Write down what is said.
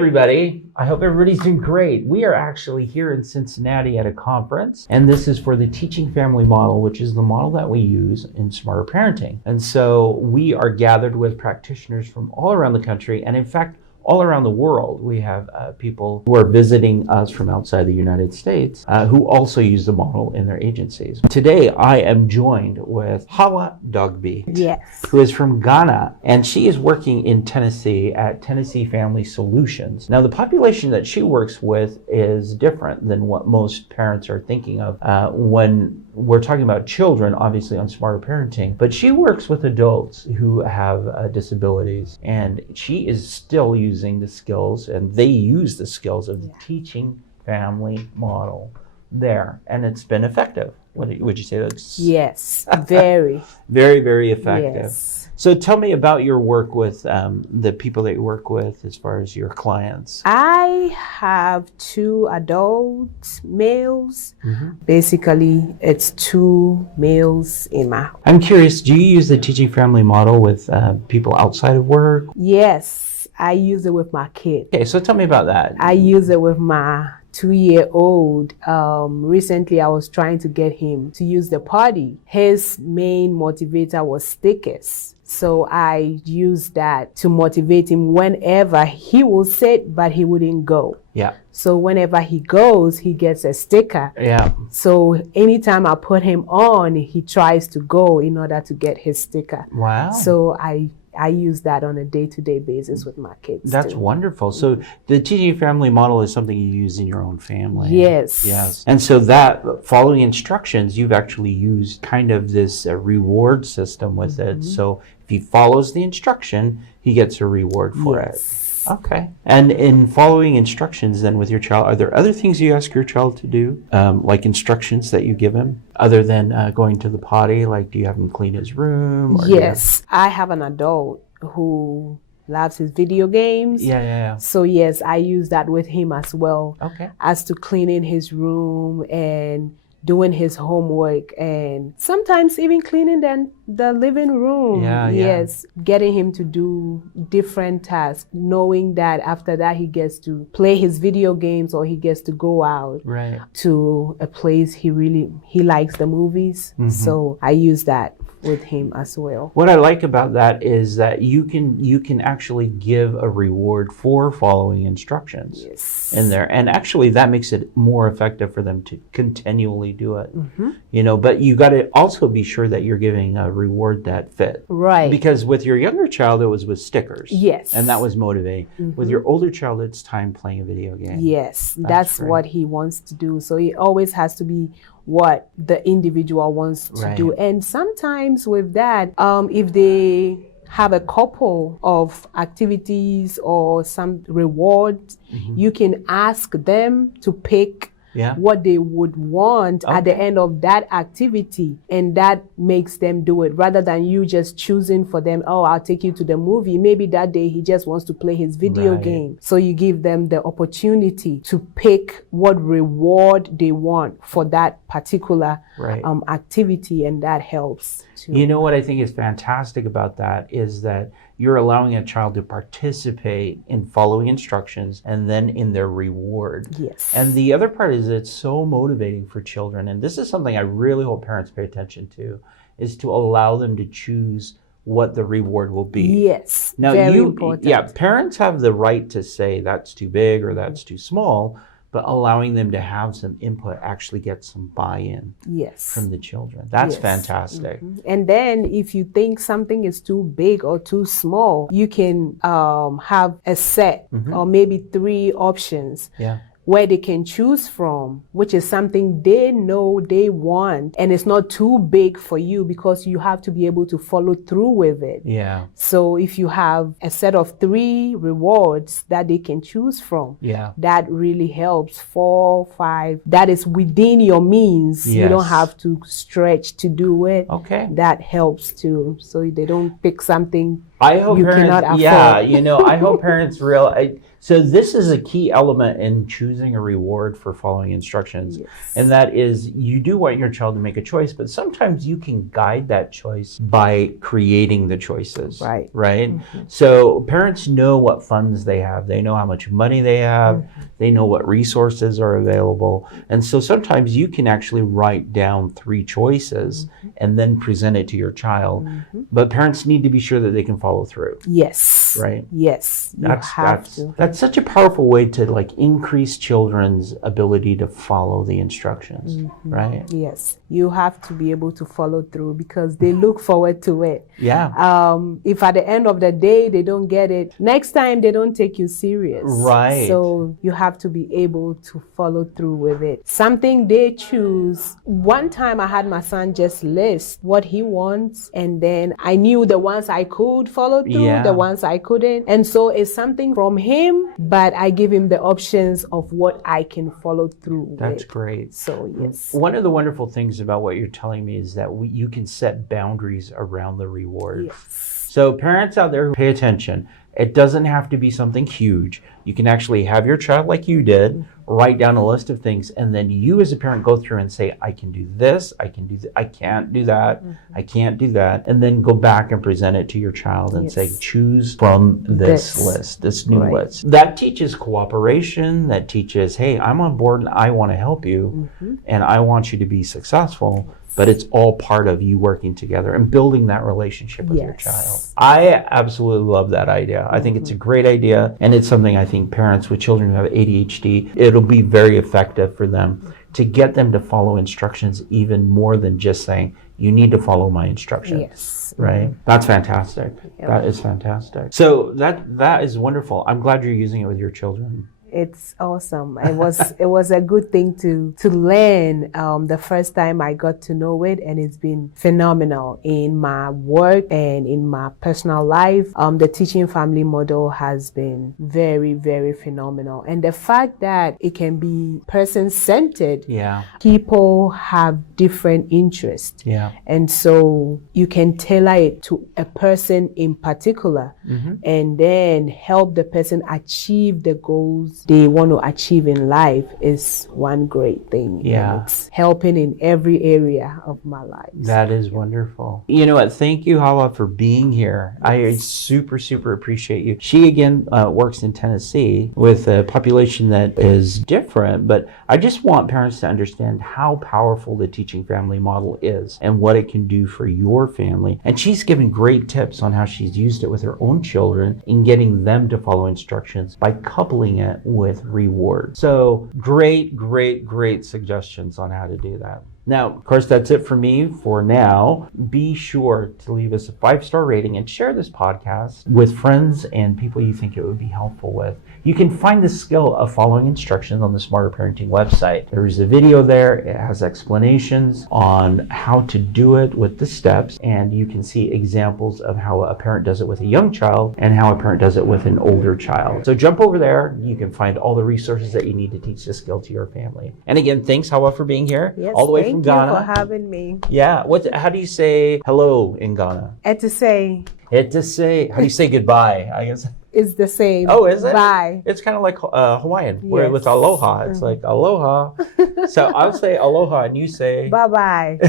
everybody. I hope everybody's doing great. We are actually here in Cincinnati at a conference, and this is for the Teaching Family Model, which is the model that we use in Smarter Parenting. And so we are gathered with practitioners from all around the country, and in fact, all around the world. We have people who are visiting us from outside the United States who also use the model in their agencies. Today, I am joined with Hawa Dogby, who is from Ghana, and she is working in Tennessee at Tennessee Family Solutions. Now, the population that she works with is different than what most parents are thinking of when we're talking about children, obviously on Smarter Parenting, but she works with adults who have disabilities, and she is still using the skills, and they use the skills of the Teaching Family Model there, and it's been effective. Would you say that's? Yes, very. Very, very effective. Yes. So tell me about your work with the people that you work with as far as your clients. I have 2 adult males. Basically, it's 2 males in my home. I'm curious, do you use the Teaching Family Model with people outside of work? Yes, I use it with my kid. Okay, so tell me about that. I use it with my 2-year-old. Recently, I was trying to get him to use the potty. His main motivator was stickers. So I used that to motivate him whenever he will sit, but he wouldn't go. Yeah. So whenever he goes, he gets a sticker. Yeah. So anytime I put him on, he tries to go in order to get his sticker. Wow. So I use that on a day-to-day basis with my kids. That's wonderful. So the Teaching Family Model is something you use in your own family. Yes. Yes. And so that following instructions, you've actually used kind of this reward system with it. So if he follows the instruction, he gets a reward for it. Okay. And in following instructions then with your child, are there other things you ask your child to do, like instructions that you give him, other than going to the potty? Like, do you have him clean his room? Or yes. I have an adult who loves his video games. Yeah. So yes, I use that with him as well. Okay. As to cleaning his room and doing his homework, and sometimes even cleaning the living room. Yes, getting him to do different tasks, knowing that after that he gets to play his video games or he gets to go out to a place he likes the movies. So I use that with him as well. What I like about that is that you can actually give a reward for following instructions in there, and actually that makes it more effective for them to continually do it. But you got to also be sure that you're giving a reward that fit. Right. Because with your younger child, it was with stickers. Yes. And that was motivating. With your older child, it's time playing a video game. Yes, that's what he wants to do. So it always has to be what the individual wants to do. And sometimes with that, if they have a couple of activities or some rewards, you can ask them to pick what they would want at the end of that activity, and that makes them do it rather than you just choosing for them. Oh, I'll take you to the movie. Maybe that day he just wants to play his video game. So you give them the opportunity to pick what reward they want for that particular activity, and that helps too. You know what I think is fantastic about that is that you're allowing a child to participate in following instructions and then in their reward. Yes. And the other part is it's so motivating for children, and this is something I really hope parents pay attention to, is to allow them to choose what the reward will be. Yes. Now very important. Parents have the right to say that's too big or that's too small, but allowing them to have some input actually gets some buy-in from the children. That's fantastic. And then if you think something is too big or too small, you can have a set or maybe 3 options. Where they can choose from, which is something they know they want, and it's not too big for you because you have to be able to follow through with it. So if you have a set of 3 rewards that they can choose from, that really helps. 4, 5, that is within your means. You don't have to stretch to do it. That helps too. So they don't pick something I hope you parents, cannot afford. I hope parents realize, So this is a key element in choosing a reward for following instructions. Yes. And that is, you do want your child to make a choice, but sometimes you can guide that choice by creating the choices. Right. Right? So parents know what funds they have. They know how much money they have. They know what resources are available. And so sometimes you can actually write down 3 choices and then present it to your child. But parents need to be sure that they can follow through. Yes. Right? Yes. You have to. That's such a powerful way to like increase children's ability to follow the instructions, right? Yes. You have to be able to follow through because they look forward to it. Yeah. If at the end of the day they don't get it, next time they don't take you serious. Right. So you have to be able to follow through with it. Something they choose. One time I had my son just list what he wants, and then I knew the ones I could follow through, the ones I couldn't. And so it's something from him, but I give him the options of what I can follow through with. That's great. So yes. One of the wonderful things about what you're telling me is that you can set boundaries around the rewards. Yes. So parents out there, pay attention. It doesn't have to be something huge. You can actually have your child, like you did, write down a list of things, and then you as a parent go through and say, I can do this, I can do that, I can't do that, I can't do that, and then go back and present it to your child and say, choose from this list, this new list. That teaches cooperation, that teaches, hey, I'm on board and I want to help you, and I want you to be successful. But it's all part of you working together and building that relationship with your child. I absolutely love that idea. I think it's a great idea, and it's something I think parents with children who have ADHD, it'll be very effective for them to get them to follow instructions even more than just saying, you need to follow my instructions. Yes. Right? That's fantastic. That is fantastic. So that is wonderful. I'm glad you're using it with your children. It's awesome. It was a good thing to learn the first time I got to know it, and it's been phenomenal in my work and in my personal life. The teaching family model has been very, very phenomenal, and the fact that it can be person-centered. People have different interests, and so you can tailor it to a person in particular, and then help the person achieve the goals they want to achieve in life is one great thing. And it's helping in every area of my life. That is wonderful. You know what? Thank you, Hawa, for being here. I super, super appreciate you. She, again, works in Tennessee with a population that is different, but I just want parents to understand how powerful the teaching family model is and what it can do for your family. And she's given great tips on how she's used it with her own children in getting them to follow instructions by coupling it with reward. So great suggestions on how to do that. Now, of course, that's it for me for now. Be sure to leave us a 5-star rating and share this podcast with friends and people you think it would be helpful with. You can find the skill of following instructions on the Smarter Parenting website. There is a video there. It has explanations on how to do it with the steps, and you can see examples of how a parent does it with a young child and how a parent does it with an older child. So jump over there. You can find all the resources that you need to teach this skill to your family. And again, thanks, Hawa, for being here. Yes, all the way from Ghana. Thank you for having me. Yeah. How do you say hello in Ghana? Etise. How do you say goodbye? I guess it's the same. Oh, is it? Bye. It's kind of like Hawaiian, where it's aloha. It's like aloha. So I'll say aloha and you say bye-bye.